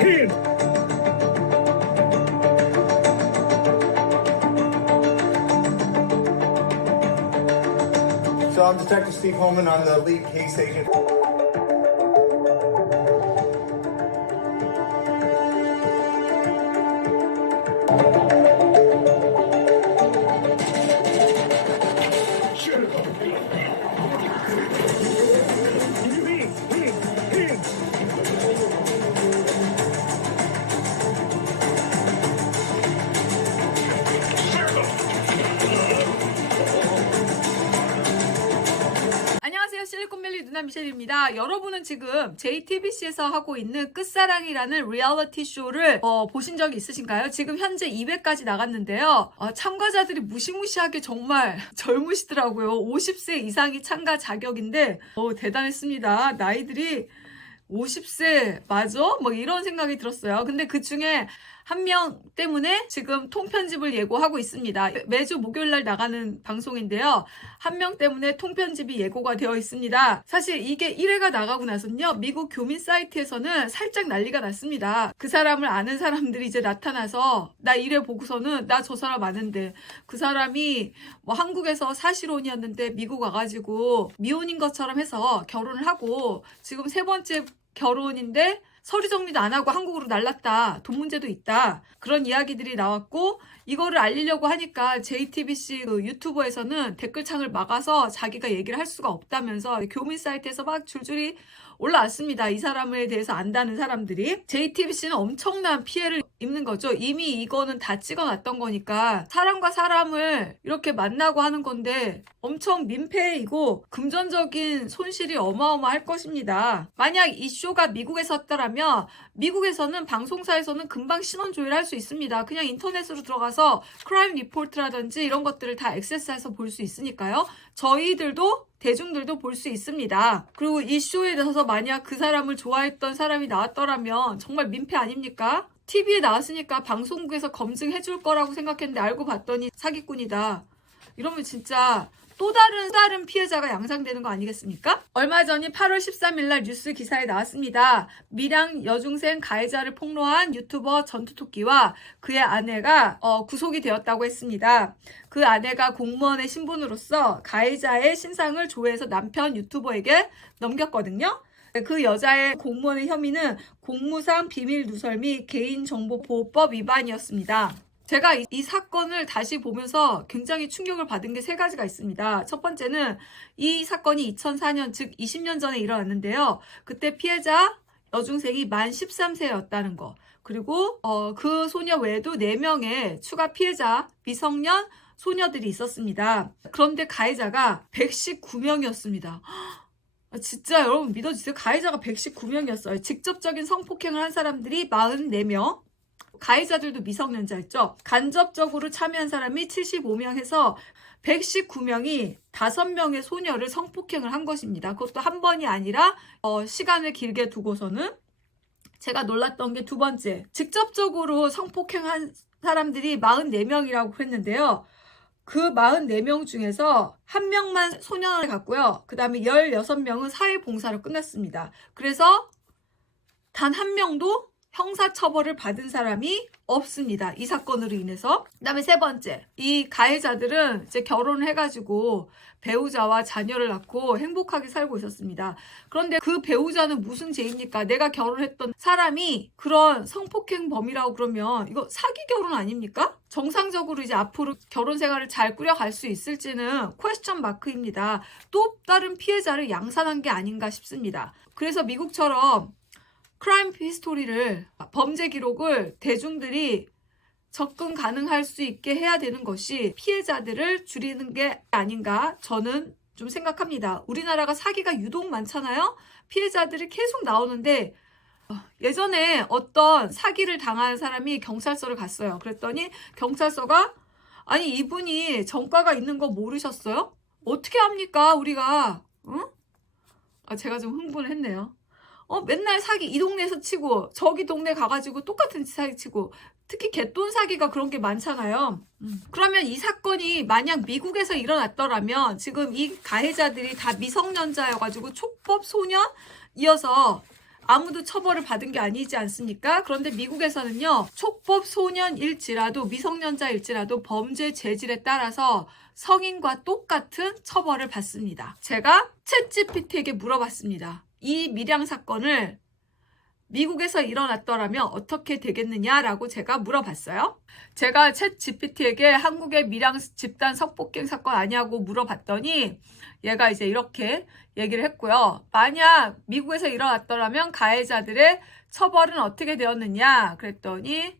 So I'm Detective Steve Holman. I'm the lead case agent. 안녕하세요. 실리콘밸리 누나 미셸입니다. 여러분은 지금 JTBC에서 하고 있는 끝사랑이라는 리얼리티 쇼를 보신 적이 있으신가요? 지금 현재 2회까지 나갔는데요. 참가자들이 무시무시하게 정말 젊으시더라고요. 50세 이상이 참가 자격인데 대단했습니다. 나이들이 50세 맞아? 뭐 이런 생각이 들었어요. 근데 그 중에 한 명 때문에 지금 통편집을 예고하고 있습니다. 매주 목요일날 나가는 방송인데요. 한 명 때문에 통편집이 예고가 되어 있습니다. 사실 이게 1회가 나가고 나서는요. 미국 교민 사이트에서는 살짝 난리가 났습니다. 그 사람을 아는 사람들이 이제 나타나서 나 1회 보고서는 나 저 사람 아는데 그 사람이 뭐 한국에서 사실혼이었는데 미국 와가지고 미혼인 것처럼 해서 결혼을 하고 지금 3번째 결혼인데 서류 정리도 안 하고 한국으로 날랐다. 돈 문제도 있다. 그런 이야기들이 나왔고 이거를 알리려고 하니까 JTBC 그 유튜버에서는 댓글창을 막아서 자기가 얘기를 할 수가 없다면서 교민 사이트에서 막 줄줄이 올라왔습니다. 이 사람에 대해서 안다는 사람들이. JTBC는 엄청난 피해를 입는 거죠. 이미 이거는 다 찍어놨던 거니까 사람과 사람을 이렇게 만나고 하는 건데 엄청 민폐이고 금전적인 손실이 어마어마할 것입니다. 만약 이 쇼가 미국에서 했더라면 미국에서는 방송사에서는 금방 신원 조회를 할 수 있습니다. 그냥 인터넷으로 들어가서 크라임 리포트라든지 이런 것들을 다 액세스해서 볼 수 있으니까요. 저희들도 대중들도 볼 수 있습니다. 그리고 이 쇼에 대해서 만약 그 사람을 좋아했던 사람이 나왔더라면 정말 민폐 아닙니까? TV에 나왔으니까 방송국에서 검증해 줄 거라고 생각했는데 알고 봤더니 사기꾼이다. 이러면 진짜 또 다른 피해자가 양상되는 거 아니겠습니까? 얼마 전인 8월 13일 날 뉴스 기사에 나왔습니다. 밀양 여중생 가해자를 폭로한 유튜버 전투토끼와 그의 아내가 구속이 되었다고 했습니다. 그 아내가 공무원의 신분으로서 가해자의 신상을 조회해서 남편 유튜버에게 넘겼거든요. 그 여자의 공무원의 혐의는 공무상 비밀 누설 및 개인정보보호법 위반이었습니다. 제가 이 사건을 다시 보면서 굉장히 충격을 받은 게 3가지가 있습니다. 첫 번째는 이 사건이 2004년, 즉 20년 전에 일어났는데요. 그때 피해자 여중생이 만 13세였다는 거. 그리고 그 소녀 외에도 4명의 추가 피해자 미성년 소녀들이 있었습니다. 그런데 가해자가 119명이었습니다. 진짜 여러분 믿어주세요. 가해자가 119명이었어요. 직접적인 성폭행을 한 사람들이 44명. 가해자들도 미성년자였죠. 간접적으로 참여한 사람이 75명 해서 119명이 5명의 소녀를 성폭행을 한 것입니다. 그것도 한 번이 아니라 시간을 길게 두고서는. 제가 놀랐던 게 2번째. 직접적으로 성폭행한 사람들이 44명이라고 했는데요. 그 44명 중에서 1명만 소년을 갖고요. 그 다음에 16명은 사회봉사로 끝났습니다. 그래서 단 1명도 형사처벌을 받은 사람이 없습니다. 이 사건으로 인해서. 그 다음에 3번째. 이 가해자들은 이제 결혼을 해가지고 배우자와 자녀를 낳고 행복하게 살고 있었습니다. 그런데 그 배우자는 무슨 죄입니까? 내가 결혼했던 사람이 그런 성폭행범이라고 그러면 이거 사기 결혼 아닙니까? 정상적으로 이제 앞으로 결혼 생활을 잘 꾸려갈 수 있을지는 퀘스천 마크입니다. 또 다른 피해자를 양산한 게 아닌가 싶습니다. 그래서 미국처럼 크라임 히스토리를, 범죄 기록을 대중들이 접근 가능할 수 있게 해야 되는 것이 피해자들을 줄이는 게 아닌가 저는 좀 생각합니다. 우리나라가 사기가 유독 많잖아요. 피해자들이 계속 나오는데 예전에 어떤 사기를 당한 사람이 경찰서를 갔어요. 그랬더니 경찰서가 아니 이분이 전과가 있는 거 모르셨어요? 어떻게 합니까 우리가? 응? 제가 좀 흥분을 했네요. 맨날 사기 이 동네에서 치고 저기 동네 가가지고 똑같은 사기 치고 특히 갯돈 사기가 그런 게 많잖아요. 그러면 이 사건이 만약 미국에서 일어났더라면 지금 이 가해자들이 다 미성년자여가지고 촉법 소년이어서 아무도 처벌을 받은 게 아니지 않습니까? 그런데 미국에서는요, 촉법 소년일지라도 미성년자일지라도 범죄 재질에 따라서 성인과 똑같은 처벌을 받습니다. 제가 챗GPT에게 물어봤습니다. 이 밀양 사건을 미국에서 일어났더라면 어떻게 되겠느냐라고 제가 물어봤어요. 제가 챗GPT에게 한국의 밀양 집단 성폭행 사건 아니냐고 물어봤더니 얘가 이제 이렇게 얘기를 했고요. 만약 미국에서 일어났더라면 가해자들의 처벌은 어떻게 되었느냐 그랬더니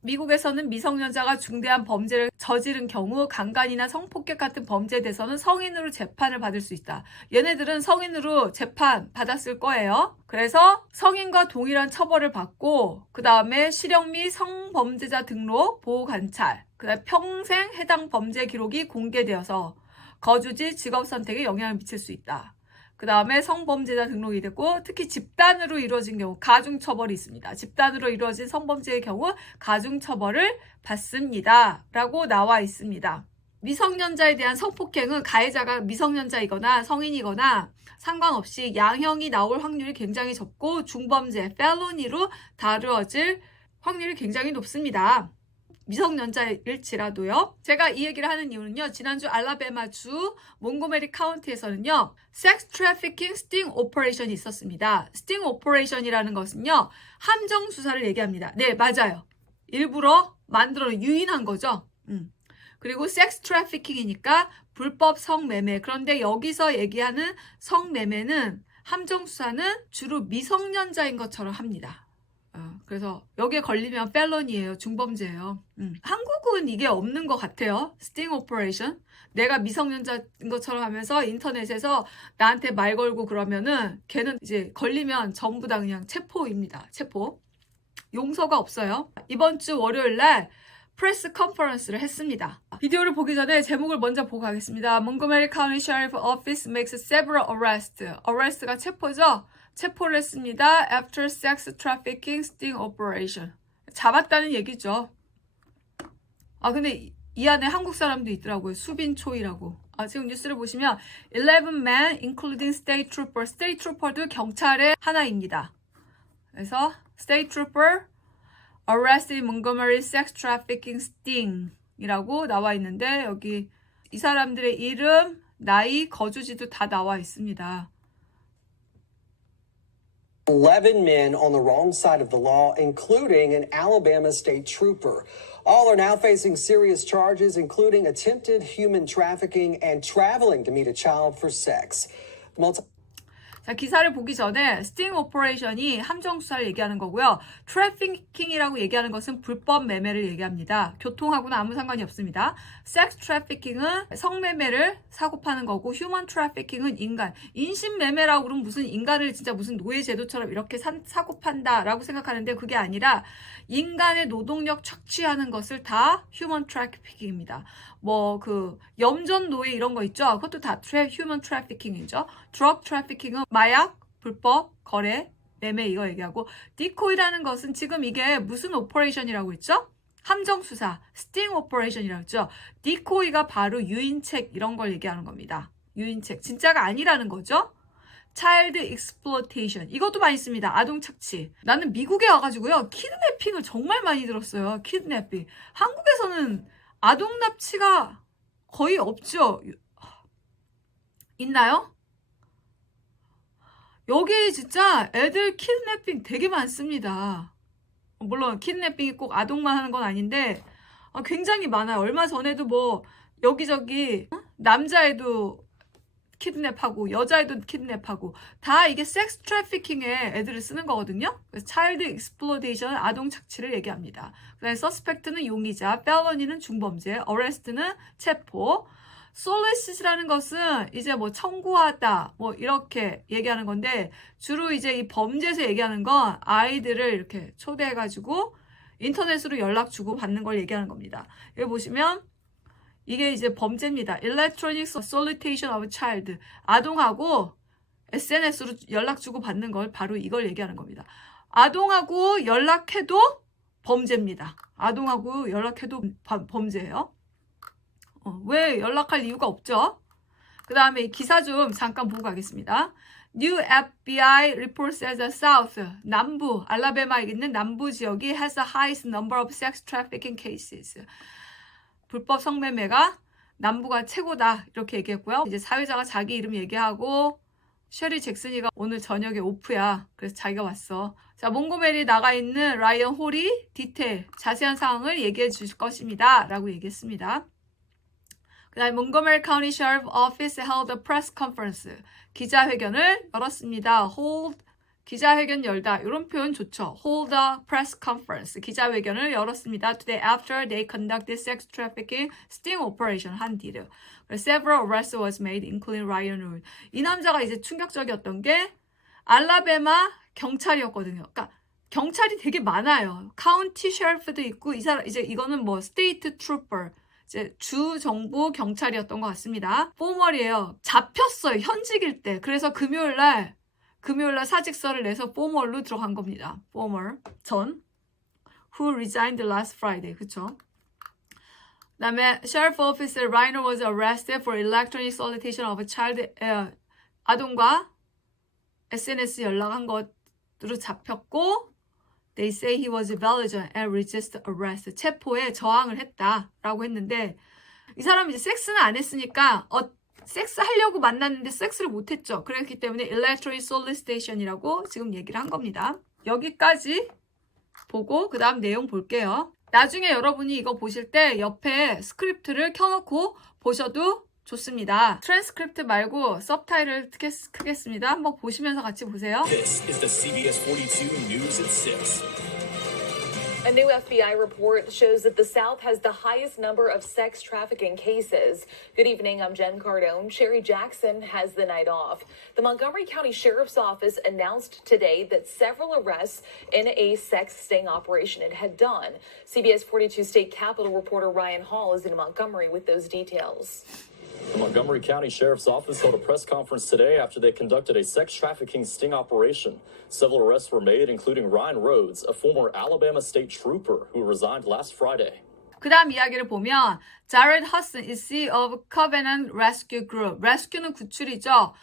미국에서는 미성년자가 중대한 범죄를 저지른 경우 강간이나 성폭행 같은 범죄에 대해서는 성인으로 재판을 받을 수 있다. 얘네들은 성인으로 재판 받았을 거예요. 그래서 성인과 동일한 처벌을 받고 그 다음에 실형 및 성범죄자 등록, 보호관찰, 그 다음에 평생 해당 범죄 기록이 공개되어서 거주지, 직업 선택에 영향을 미칠 수 있다. 그 다음에 성범죄자 등록이 되고 특히 집단으로 이루어진 경우 가중처벌이 있습니다. 집단으로 이루어진 성범죄의 경우 가중처벌을 받습니다. 라고 나와 있습니다. 미성년자에 대한 성폭행은 가해자가 미성년자이거나 성인이거나 상관없이 양형이 나올 확률이 굉장히 적고 중범죄, felony로 다루어질 확률이 굉장히 높습니다. 미성년자일지라도요. 제가 이 얘기를 하는 이유는요. 지난주 알라바마주 몽고메리 카운티에서는요. 섹스 트래피킹 스팅 오퍼레이션이 있었습니다. 스팅 오퍼레이션이라는 것은요. 함정 수사를 얘기합니다. 네, 맞아요. 일부러 만들어 유인한 거죠. 그리고 섹스 트래피킹이니까 불법 성매매. 그런데 여기서 얘기하는 성매매는 함정 수사는 주로 미성년자인 것처럼 합니다. 그래서 여기에 걸리면 펠런이에요. 중범죄예요. 한국은 이게 없는 것 같아요. 스팅 오퍼레이션. 내가 미성년자인 것처럼 하면서 인터넷에서 나한테 말 걸고 그러면은 걔는 이제 걸리면 전부 다 그냥 체포입니다. 체포. 용서가 없어요. 이번 주 월요일 날 프레스 컨퍼런스를 했습니다. 비디오를 보기 전에 제목을 먼저 보고 가겠습니다. Montgomery County Sheriff Office makes several arrests. arrest가 체포죠. 체포를 했습니다. After sex trafficking sting operation. 잡았다는 얘기죠. 근데 이 안에 한국 사람도 있더라고요. 수빈초이라고. 지금 뉴스를 보시면 11 men including state trooper. state trooper도 경찰의 하나입니다. 그래서 state trooper arrested Montgomery sex trafficking sting 이라고 나와 있는데 여기 이 사람들의 이름, 나이, 거주지도 다 나와 있습니다. 11 men on the wrong side of the law, including an Alabama state trooper. All are now facing serious charges, including attempted human trafficking and traveling to meet a child for sex. 자, 기사를 보기 전에 스팅 오퍼레이션이 함정 수사를 얘기하는 거고요. 트래피킹이라고 얘기하는 것은 불법 매매를 얘기합니다. 교통하고는 아무 상관이 없습니다. 섹스 트래피킹은 성매매를 사고 파는 거고 휴먼 트래피킹은 인신 매매라고 그러면 무슨 인간을 진짜 무슨 노예 제도처럼 이렇게 사고 판다라고 생각하는데 그게 아니라 인간의 노동력 착취하는 것을 다 휴먼 트래피킹입니다. 염전 노예 이런 거 있죠? 그것도 다 휴먼 트래피킹이죠. 드럭 트래피킹은 마약, 불법, 거래, 매매 이거 얘기하고 디코이라는 것은 지금 이게 무슨 오퍼레이션이라고 했죠? 함정수사, 스팅 오퍼레이션이라고 했죠? 디코이가 바로 유인책 이런 걸 얘기하는 겁니다. 유인책, 진짜가 아니라는 거죠? 차일드 익스플로테이션 이것도 많이 씁니다. 아동 착취. 나는 미국에 와가지고요. 키드내핑을 정말 많이 들었어요. 키드내핑. 한국에서는 아동 납치가 거의 없죠. 있나요? 여기 진짜 애들 키드내핑 되게 많습니다. 물론 키드내핑이 꼭 아동만 하는 건 아닌데 굉장히 많아요. 얼마 전에도 여기저기 남자애도 키드냅하고 여자애도 키드냅하고 다 이게 섹스 트래피킹에 애들을 쓰는 거거든요. 그래서 차일드 익스플로테이션 아동 착취를 얘기합니다. 그래서 서스펙트는 용의자, felony는 중범죄, arrest는 체포, solicit라는 것은 이제 청구하다 이렇게 얘기하는 건데 주로 이제 이 범죄에서 얘기하는 건 아이들을 이렇게 초대해가지고 인터넷으로 연락 주고 받는 걸 얘기하는 겁니다. 여기 보시면 이게 이제 범죄입니다. Electronic Solicitation of Child. 아동하고 SNS로 연락 주고 받는 걸 바로 이걸 얘기하는 겁니다. 아동하고 연락해도 범죄입니다. 아동하고 연락해도 범죄예요. 왜 연락할 이유가 없죠? 그 다음에 이 기사 좀 잠깐 보고 가겠습니다. New FBI report says the South, 남부, 알라베마에 있는 남부 지역이 has the highest number of sex trafficking cases. 불법 성매매가 남부가 최고다 이렇게 얘기했고요. 이제 사회자가 자기 이름 얘기하고 셰리 잭슨이가 오늘 저녁에 오프야. 그래서 자기가 왔어. 자, 몽고메리 나가 있는 라이언 홀이 디테일, 자세한 사항을 얘기해 줄 것입니다. 라고 얘기했습니다. 그 다음에 몽고메리 카운티 셰리프 오피스 held a press conference. 기자회견을 열었습니다. hold, 기자회견 열다. 이런 표현 좋죠. hold a press conference. 기자회견을 열었습니다. Today after they conducted sex trafficking sting operation 한 뒤로. Several arrests was made, including Ryan Wood. 이 남자가 이제 충격적이었던 게 알라베마 경찰이었거든요. 그러니까 경찰이 되게 많아요. 카운티 셰리프도 있고 이 사람 이제 이거는 뭐 스테이트 트루퍼. 이제 주 정부 경찰이었던 것 같습니다. 포멀이에요. 잡혔어요. 현직일 때. 그래서 금요일날 사직서를 내서 포멀로 들어간 겁니다. 포멀 전 who resigned last Friday. 그쵸? 그다음에 Sheriff Officer Reiner was arrested for electronic solicitation of a child. 아동과 SNS 연락한 것으로 잡혔고 They say he was violent and resisted arrest. 체포에 저항을 했다라고 했는데 이 사람이 이제 섹스는 안 했으니까 섹스 하려고 만났는데 섹스를 못 했죠. 그렇기 때문에 electronic solicitation이라고 지금 얘기를 한 겁니다. 여기까지 보고 그 다음 내용 볼게요. 나중에 여러분이 이거 보실 때 옆에 스크립트를 켜놓고 보셔도 좋습니다. 트랜스크립트 말고 서브타이틀을 크겠습니다. 한번 보시면서 같이 보세요. This is the CBS 42 News at 6. A new FBI report shows that the South has the highest number of sex trafficking cases. Good evening, I'm Jen Cardone. Sherry Jackson has the night off. The Montgomery County Sheriff's Office announced today that several arrests in a sex sting operation it had done. CBS 42 State Capitol reporter Ryan Hall is in Montgomery with those details. The Montgomery County Sheriff's Office held a press conference today after they conducted a sex trafficking sting operation. Several arrests were made, including Ryan Rhodes, a former Alabama state trooper who resigned last Friday. 그 다음 이야기를 보면 Jared Hudson is CEO of Covenant Rescue Group. Rescue는 구출이죠.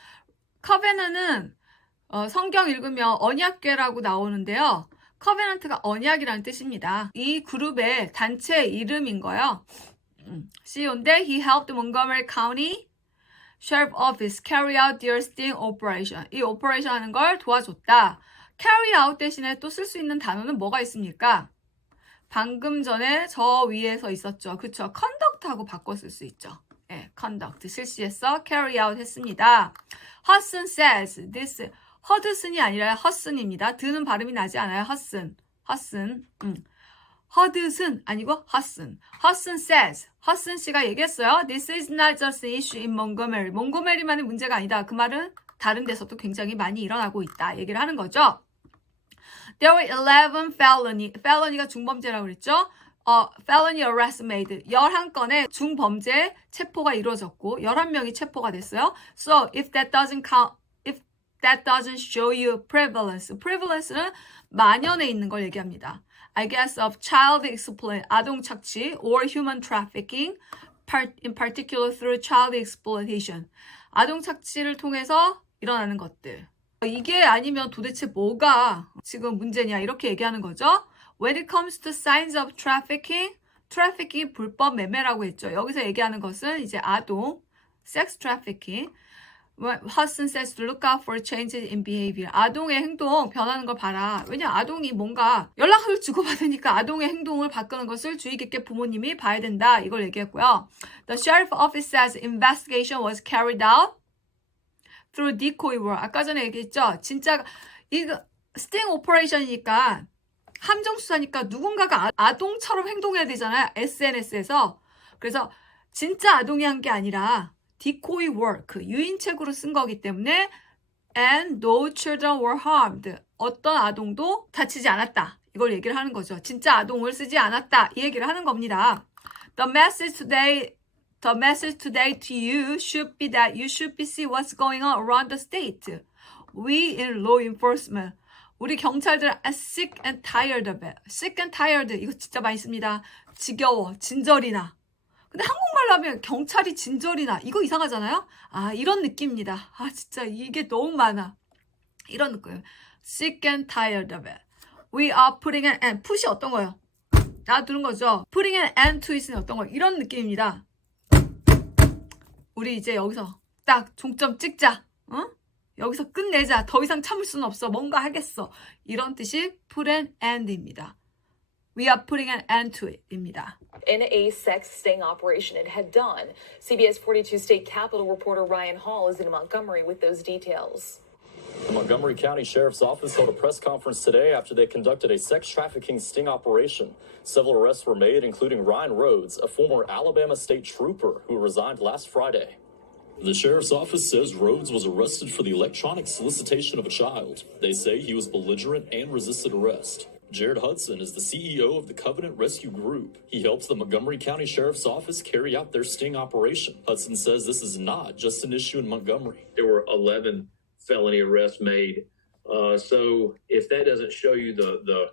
Covenant은 성경 읽으면 언약궤라고 나오는데요. Covenant가 언약이라는 뜻입니다. 이 그룹의 단체 이름인 거예요. CEO인데 he helped Montgomery County Sheriff Office carry out their sting operation. 이 오퍼레이션 하는 걸 도와줬다. carry out 대신에 또 쓸 수 있는 단어는 뭐가 있습니까? 방금 전에 저 위에서 있었죠. 그쵸? conduct하고 바꿔 쓸 수 있죠. 네, conduct 실시했어. carry out 했습니다. Hudson says this. 허드슨이 아니라 허슨입니다. 드는 발음이 나지 않아요. 허슨. 허드슨 아니고 허슨. 허슨 says. 허슨 씨가 얘기했어요. This is not just an issue in Montgomery. 몽고메리만의 문제가 아니다. 그 말은 다른 데서도 굉장히 많이 일어나고 있다. 얘기를 하는 거죠. There were 11 felony. felony가 중범죄라고 그랬죠. felony arrest made. 11건의 중범죄 체포가 이루어졌고 11명이 체포가 됐어요. So if that doesn't show you prevalence. prevalence는 만연해 있는 걸 얘기합니다. I guess of child exploitation, 아동 착취, or human trafficking, in particular through child exploitation. 아동 착취를 통해서 일어나는 것들. 이게 아니면 도대체 뭐가 지금 문제냐 이렇게 얘기하는 거죠. When it comes to signs of trafficking, trafficking 불법 매매라고 했죠. 여기서 얘기하는 것은 이제 아동, sex trafficking. Hudson says to look out for changes in behavior. 아동의 행동 변하는 걸 봐라. 왜냐 아동이 뭔가 연락을 주고받으니까 아동의 행동을 바꾸는 것을 주의 깊게 부모님이 봐야 된다. 이걸 얘기했고요. The sheriff office says investigation was carried out through decoy work. 아까 전에 얘기했죠. 진짜 이거 sting operation이니까 함정 수사니까 누군가가 아동처럼 행동해야 되잖아요. SNS에서. 그래서 진짜 아동이 한 게 아니라 decoy work, 유인책으로 쓴 거기 때문에 and no children were harmed. 어떤 아동도 다치지 않았다. 이걸 얘기를 하는 거죠. 진짜 아동을 쓰지 않았다. 이 얘기를 하는 겁니다. The message today to you should be that you should be see what's going on around the state. We in law enforcement. 우리 경찰들 are sick and tired of it. sick and tired. 이거 진짜 많이 씁니다. 지겨워, 진저리나. 근데 한국말로 하면 경찰이 진저리나 이거 이상하잖아요. 아 이런 느낌입니다. 아 진짜 이게 너무 많아. 이런 느낌. Sick and tired of it. We are putting an end. 푸시 어떤 거예요? 놔두는 거죠. Putting an end to it은 어떤 거? 이런 느낌입니다. 우리 이제 여기서 딱 종점 찍자. 어? 여기서 끝내자. 더 이상 참을 수는 없어. 뭔가 하겠어. 이런 뜻이 put an end입니다. We are putting an end to it 입니다. In a sex sting operation it had done. CBS 42 State Capitol reporter Ryan Hall is in Montgomery with those details. The Montgomery County Sheriff's Office held a press conference today after they conducted a sex trafficking sting operation. Several arrests were made, including Ryan Rhodes, a former Alabama state trooper who resigned last Friday. The sheriff's office says Rhodes was arrested for the electronic solicitation of a child. They say he was belligerent and resisted arrest. Jared Hudson is the CEO of the Covenant Rescue Group. He helps the Montgomery County Sheriff's Office carry out their sting operation. Hudson says this is not just an issue in Montgomery. There were 11 felony arrests made. So if that doesn't show you the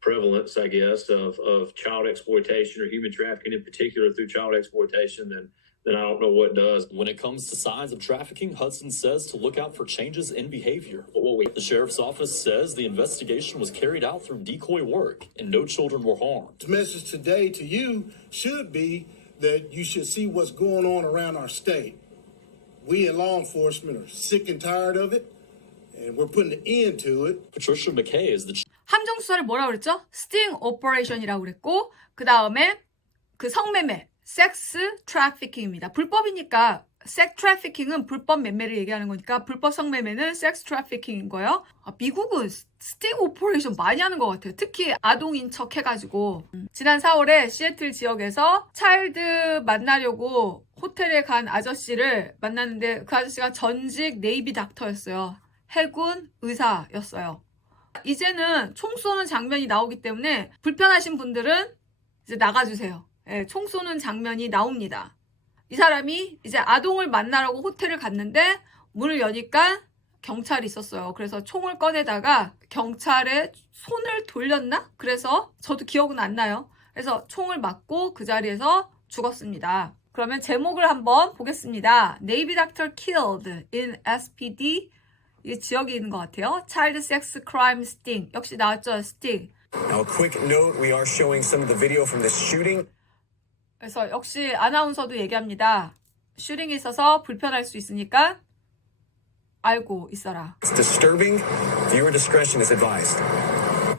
prevalence, I guess, of child exploitation or human trafficking in particular through child exploitation, then I don't know what does. When it comes to signs of trafficking, Hudson says to look out for changes in behavior. The sheriff's office says the investigation was carried out through decoy work and no children were harmed. The message today to you should be that you should see what's going on around our state. We in law enforcement are sick and tired of it, and we're putting an end to it. Patricia McKay is the 함정 수사를 뭐라고 그랬죠? 스팅 오퍼레이션이라고 그랬고 그 다음에 그 성매매, 섹스 트래피킹입니다. 불법이니까 섹스 트래피킹은 불법 매매를 얘기하는 거니까 불법 성매매는 섹스 트래피킹인 거예요. 미국은 스팅 오퍼레이션 많이 하는 것 같아요. 특히 아동인 척 해가지고 지난 4월에 시애틀 지역에서 차일드 만나려고 호텔에 간 아저씨를 만났는데 그 아저씨가 전직 네이비 닥터였어요. 해군 의사였어요. 이제는 총 쏘는 장면이 나오기 때문에 불편하신 분들은 이제 나가주세요. 예, 총 쏘는 장면이 나옵니다. 이 사람이 이제 아동을 만나라고 호텔을 갔는데 문을 여니까 경찰이 있었어요. 그래서 총을 꺼내다가 경찰에 손을 돌렸나? 그래서 저도 기억은 안 나요. 그래서 총을 맞고 그 자리에서 죽었습니다. 그러면 제목을 한번 보겠습니다. Navy Doctor Killed in SPD 이 지역이 있는 것 같아요. Child Sex Crime Sting. 역시 나왔죠, Sting. Now, a quick note, we are showing some of the video from this shooting. 그래서 역시 아나운서도 얘기합니다. 슈팅이 있어서 불편할 수 있으니까 알고 있어라. It's disturbing. Viewer discretion is advised.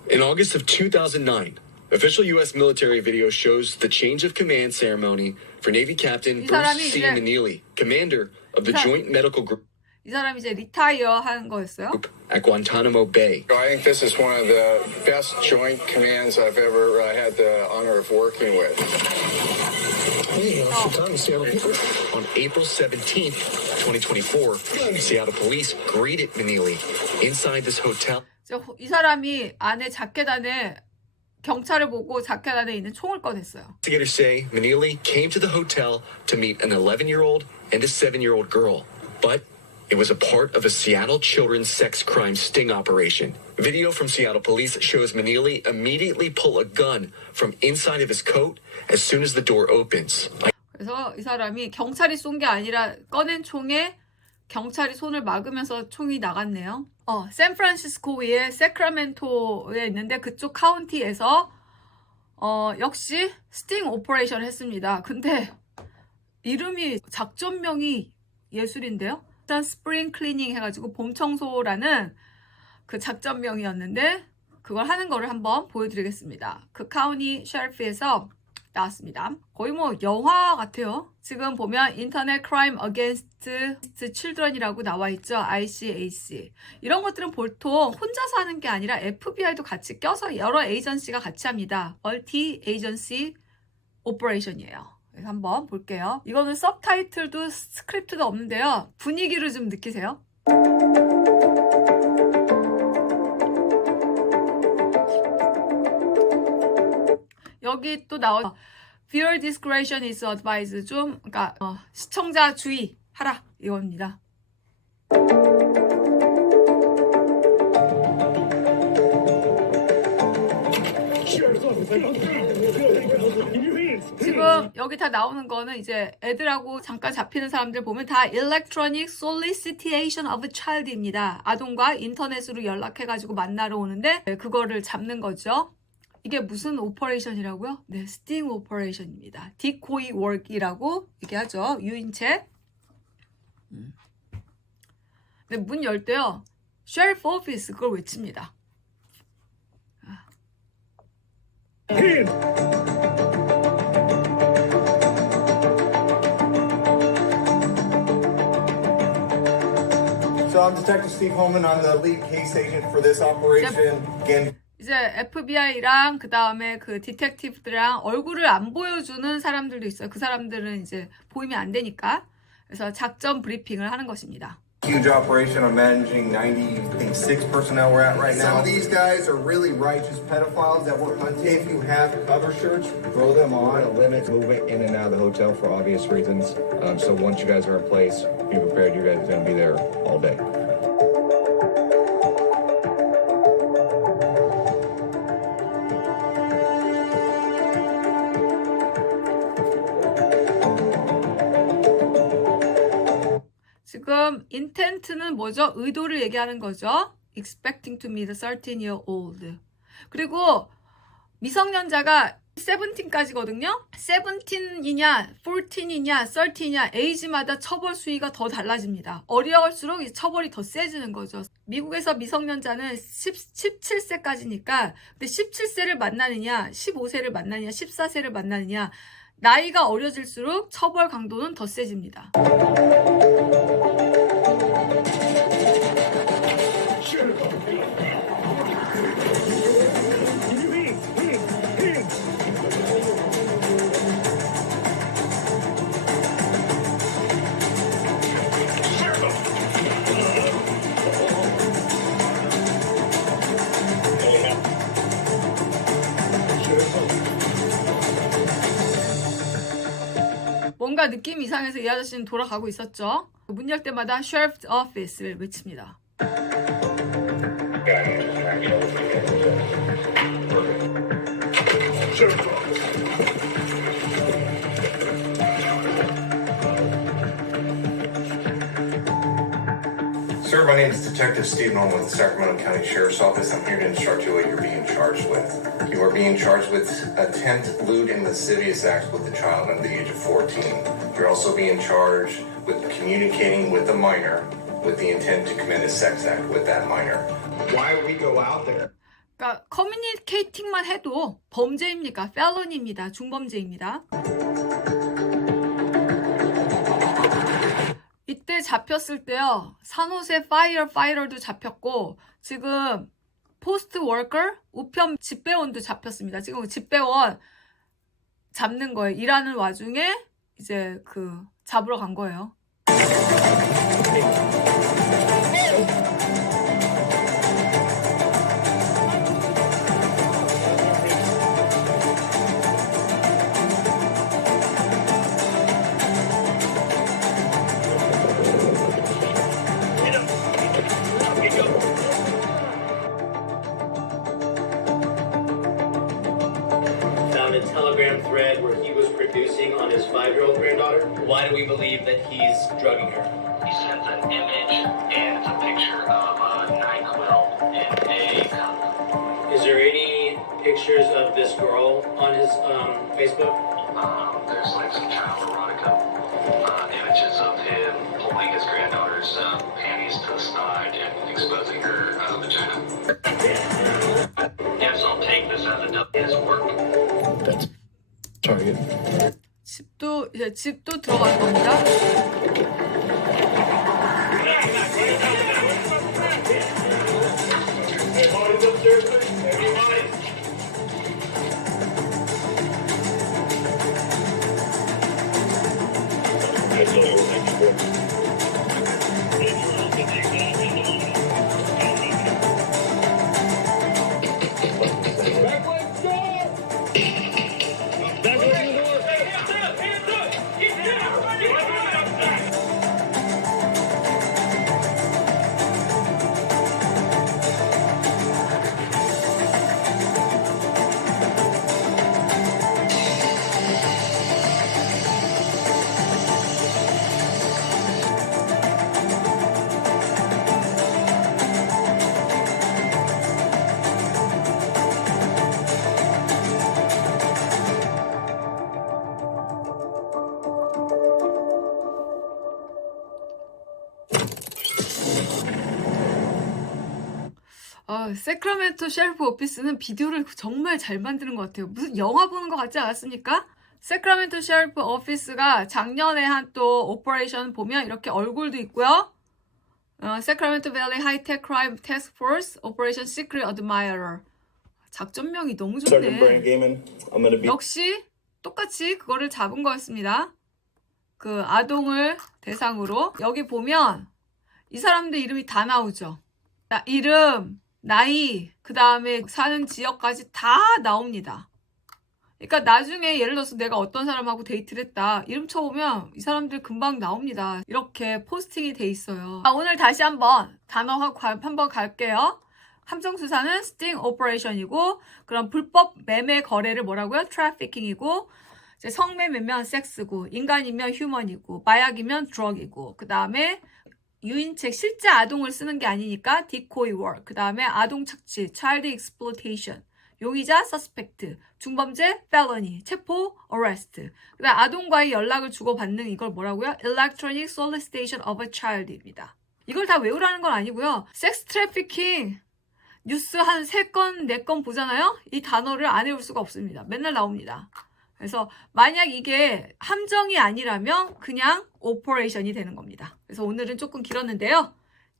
In August of 2009, official U.S. military video shows the change of command ceremony for Navy Captain Bruce C. Manili, commander of the Joint Medical Group. 이 사람이 이제 리타이어 한 거였어요. At Guantanamo Bay. I think this is one of the best joint commands I've ever had the honor of working with. On April 17th, 2024, Seattle police greeted Manili inside this hotel. 이 사람이 안에 자켓 안에 경찰을 보고 자켓 안에 있는 총을 꺼냈어요. Investigators say Manili came to the hotel to meet an 11-year-old and a 7-year-old girl, but it was a part of a Seattle children's sex crime sting operation. Video from Seattle police shows Manili immediately pull a gun from inside of his coat as soon as the door opens. 그래서 이 사람이 경찰이 쏜 게 아니라 꺼낸 총에 경찰이 손을 막으면서 총이 나갔네요. 샌프란시스코 위에 세크라멘토에 있는데 그쪽 카운티에서 역시 스팅 오퍼레이션을 했습니다. 근데 이름이 작전명이 예술인데요. 일단 스프링 클리닝 해가지고 봄 청소라는 그 작전명이었는데 그걸 하는 거를 한번 보여드리겠습니다. 그 카운티 셰리프에서 나왔습니다. 거의 뭐 영화 같아요. 지금 보면 인터넷 크라임 어게인스트 칠드런이라고 나와 있죠. ICAC. 이런 것들은 보통 혼자서 하는 게 아니라 FBI도 같이 껴서 여러 에이전시가 같이 합니다. 멀티 에이전시 오퍼레이션이에요. 그래서 한번 볼게요. 이거는 서브타이틀도 스크립트도 없는데요. 분위기를 좀 느끼세요. 여기 또 나와 Viewer discretion is advised. 좀 그러니까 시청자 주의하라 이겁니다. 지금 지금 여기 다 나오는 거는 이제 애들하고 잠깐 잡히는 사람들 보면 다 electronic solicitation of a child입니다. 아동과 인터넷으로 연락해가지고 만나러 오는데 그거를 잡는 거죠. 이게 무슨 오퍼레이션이라고요? 네, 스팅 오퍼레이션입니다. 디코이 월크이라고 얘기하죠. 유인체. 네, 문 열 때요. 셰리프 오피스 그걸 외칩니다. So I'm Detective Steve Holman. I'm the lead case agent for this operation. Again, 이제 FBI랑 그 다음에 그 디텍티브들이랑 얼굴을 안 보여주는 사람들도 있어요. 그 사람들은 이제 보이면 안 되니까. 그래서 작전 브리핑을 하는 것입니다. huge operation. I'm managing 96 personnel we're at right now. Some of these guys are really righteous pedophiles that we're hunting. If you have cover shirts, throw them on. To limit movement in and out of the hotel for obvious reasons. So once you guys are in place, be prepared. You guys are going to be there all day. 지금 intent는 뭐죠? 의도를 얘기하는 거죠. expecting to meet a 13-year-old. 그리고 미성년자가 17까지거든요. 17이냐, 14이냐, 13이냐, 에이지마다 처벌 수위가 더 달라집니다. 어려울수록 처벌이 더 세지는 거죠. 미국에서 미성년자는 17세까지니까 근데 17세를 만나느냐, 15세를 만나느냐, 14세를 만나느냐 나이가 어려질수록 처벌 강도는 더 세집니다. 뭔가 느낌이 이상해서 이 아저씨는 돌아가고 있었죠. 문 열 때마다 Sheriff's Office를 외칩니다. Sir, my name is Detective Steve Holman with the Sacramento County Sheriff's Office. I'm here to instruct you what you're being charged with. You are being charged with attempt, lewd, and lascivious acts with a child under the age of 14. You're also being charged with communicating with a minor with the intent to commit a sex act with that minor. Why would we go out there? 그러니까 커뮤니케이팅만 해도 범죄입니까? felony입니다. 중범죄입니다. 이때 잡혔을 때요. 산호세 파이어도 잡혔고 지금 포스트 워커 우편 집배원도 잡혔습니다. 지금 집배원 잡는 거예요. 일하는 와중에 이제 그 잡으러 간 거예요. Found a Telegram thread where he was producing on his 5-year-old granddaughter. Why do we believe that he's drugging her? He sent an image and a picture of NyQuil in a cup. Is there any pictures of this girl on his Facebook? There's like some child erotica images of him pulling his granddaughter's panties to the side and exposing her vagina. Yes, I'll take this as his work. That's target. 집도 들어갈 겁니다. 세크라멘토 셰리프 오피스는 비디오를 정말 잘 만드는 것 같아요. 무슨 영화 보는 것 같지 않았습니까? 세크라멘토 셰리프 오피스가 작년에 한 또 오퍼레이션 보면 이렇게 얼굴도 있고요. 세크라멘토 밸리 하이텍 크라임 태스크 포스 오퍼레이션 시크릿 어드마이러. 작전명이 너무 좋네. 역시 똑같이 그거를 잡은 거였습니다. 그 아동을 대상으로. 여기 보면 이 사람들 이름이 다 나오죠. 이름, 나이, 그 다음에 사는 지역까지 다 나옵니다. 그러니까 나중에 예를 들어서 내가 어떤 사람하고 데이트를 했다. 이름 쳐보면 이 사람들 금방 나옵니다. 이렇게 포스팅이 돼 있어요. 오늘 다시 한번 단어하고 한번 갈게요. 함정수사는 스팅 오퍼레이션이고, 그럼 불법 매매 거래를 뭐라고요? 트래피킹이고, 이제 성매매면 섹스고, 인간이면 휴먼이고, 마약이면 드럭이고, 그 다음에 유인책, 실제 아동을 쓰는 게 아니니까 디코이 월, 그 다음에 아동 착취, child exploitation, 용의자, suspect, 중범죄, felony, 체포, arrest, 그 다음 아동과의 연락을 주고받는 이걸 뭐라고요? electronic solicitation of a child입니다. 이걸 다 외우라는 건 아니고요. 섹스 트래피킹 뉴스 한 3건, 4건 보잖아요? 이 단어를 안 외울 수가 없습니다. 맨날 나옵니다. 그래서 만약 이게 함정이 아니라면 그냥 오퍼레이션이 되는 겁니다. 그래서 오늘은 조금 길었는데요.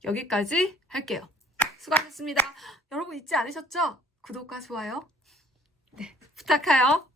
여기까지 할게요. 수고하셨습니다. 여러분 잊지 않으셨죠? 구독과 좋아요. 네, 부탁해요.